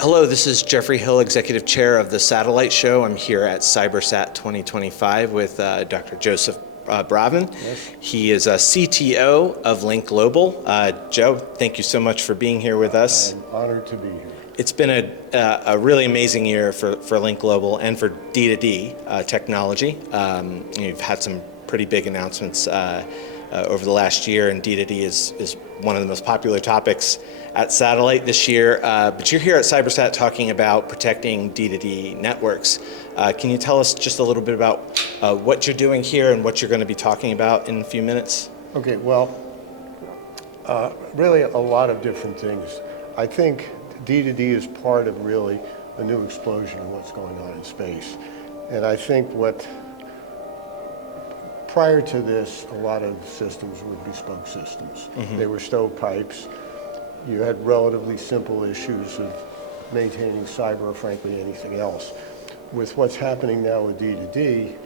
Hello, this is Jeffrey Hill, Executive Chair of the Satellite Show. I'm here at CyberSat 2025 with Dr. Joseph Bravman. Yes. He is a CTO of Link Global. Joe, thank you so much for being here with us. I'm honored to be here. It's been a really amazing year for Link Global and for D2D technology. You've had some pretty big announcements over the last year, and D2D is one of the most popular topics at Satellite this year. But you're here at CyberSat talking about protecting D2D networks. Can you tell us just a little bit about what you're doing here and what you're going to be talking about in a few minutes? Okay, well, really a lot of different things. I think D2D is part of really a new explosion of what's going on in space. And I think prior to this, a lot of systems were bespoke systems. Mm-hmm. They were stovepipes. You had relatively simple issues of maintaining cyber or frankly anything else. With what's happening now with D2D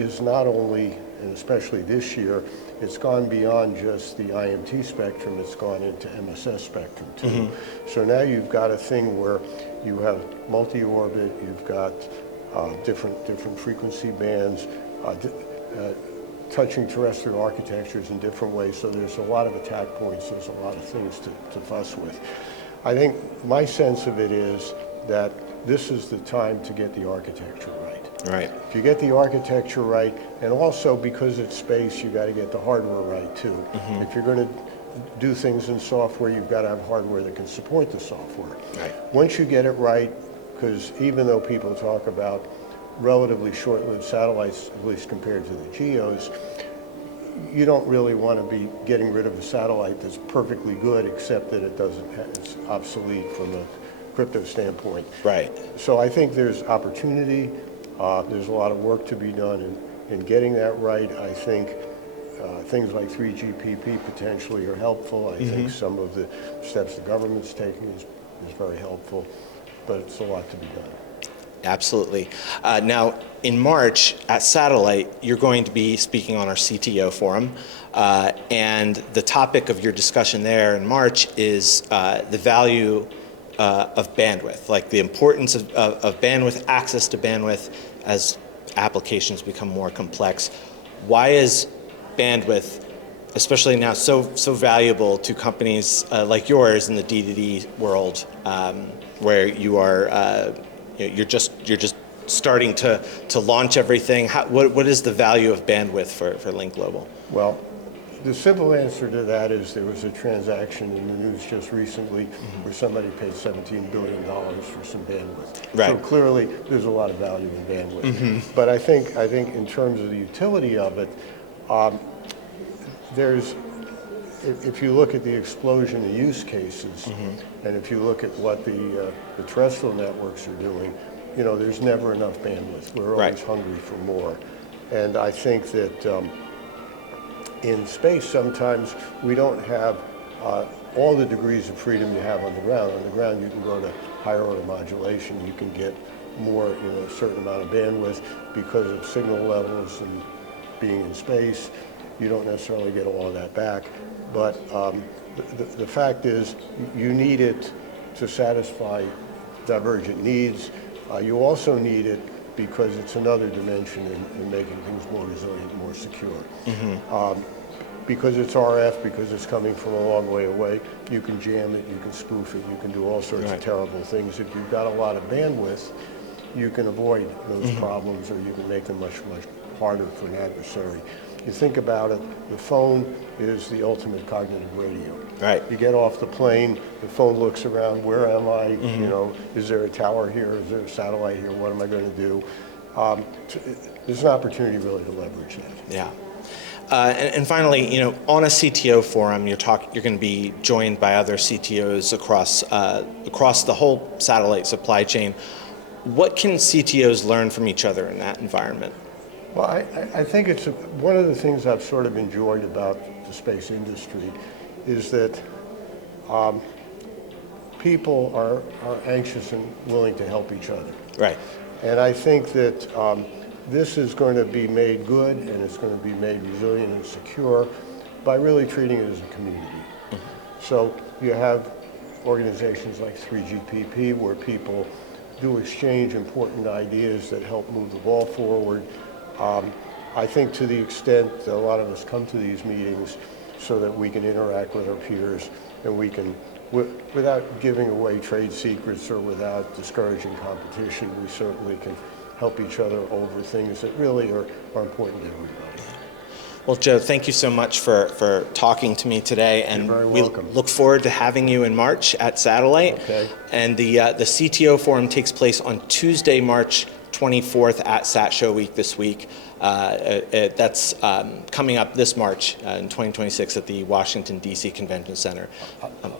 is not only, and especially this year, it's gone beyond just the IMT spectrum, it's gone into MSS spectrum too. Mm-hmm. So now you've got a thing where you have multi-orbit, you've got different frequency bands, touching terrestrial architectures in different ways, so there's a lot of attack points, there's a lot of things to fuss with. I think my sense of it is that this is the time to get the architecture right. Right. If you get the architecture right, and also because it's space, you got to get the hardware right too. Mm-hmm. If you're going to do things in software, you've got to have hardware that can support the software. Right. Once you get it right, because even though people talk about relatively short-lived satellites, at least compared to the GEOs, you don't really want to be getting rid of a satellite that's perfectly good, except that it's obsolete from a crypto standpoint. Right. So I think there's opportunity. There's a lot of work to be done in getting that right. I think things like 3GPP potentially are helpful. I think some of the steps the government's taking is very helpful, but it's a lot to be done. Absolutely. Now, in March at Satellite, you're going to be speaking on our CTO forum, and the topic of your discussion there in March is the value of bandwidth, like the importance of bandwidth, access to bandwidth as applications become more complex. Why is bandwidth, especially now, so valuable to companies like yours in the D2D world, where you are you're just starting to launch everything? What is the value of bandwidth for Link Global? Well, the simple answer to that is there was a transaction in the news just recently where somebody paid $17 billion for some bandwidth. Right. So clearly there's a lot of value in bandwidth. But I think in terms of the utility of it, if you look at the explosion of use cases, and if you look at what the terrestrial networks are doing, there's never enough bandwidth. We're always hungry for more. And I think that in space sometimes we don't have all the degrees of freedom you have on the ground. On the ground you can go to higher order modulation, you can get more, a certain amount of bandwidth because of signal levels and being in space. You don't necessarily get all of that back. But the fact is, you need it to satisfy divergent needs. You also need it because it's another dimension in making things more resilient, more secure. Because it's RF, because it's coming from a long way away, you can jam it, you can spoof it, you can do all sorts of terrible things. If you've got a lot of bandwidth, you can avoid those problems, or you can make them much harder for an adversary. You think about it, the phone is the ultimate cognitive radio. Right. You get off the plane, the phone looks around, where am I? Is there a tower here? Is there a satellite here? What am I going to do? There's an opportunity really to leverage that. Yeah. And finally, on a CTO forum, you're going to be joined by other CTOs across the whole satellite supply chain. What can CTOs learn from each other in that environment? Well, I think it's one of the things I've sort of enjoyed about the space industry is that people are anxious and willing to help each other. Right. And I think that this is going to be made good, and it's going to be made resilient and secure by really treating it as a community. So you have organizations like 3GPP, where people do exchange important ideas that help move the ball forward. I think to the extent a lot of us come to these meetings so that we can interact with our peers and we can, without giving away trade secrets or without discouraging competition, we certainly can help each other over things that really are important to everybody. Well, Joe, thank you so much for talking to me today, and You're very we welcome. look forward to having you in March at Satellite. Okay. And the CTO Forum takes place on Tuesday, March 24th at SAT Show Week this week. That's coming up this March in 2026 at the Washington, D.C. Convention Center.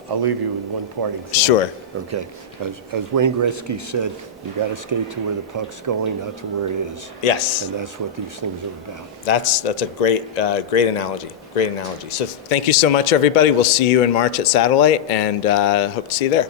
I'll leave you with one parting thought. Sure. Okay. As Wayne Gretzky said, you got to skate to where the puck's going, not to where it is. Yes. And that's what these things are about. That's a great analogy. Great analogy. So thank you so much, everybody. We'll see you in March at Satellite, and hope to see you there.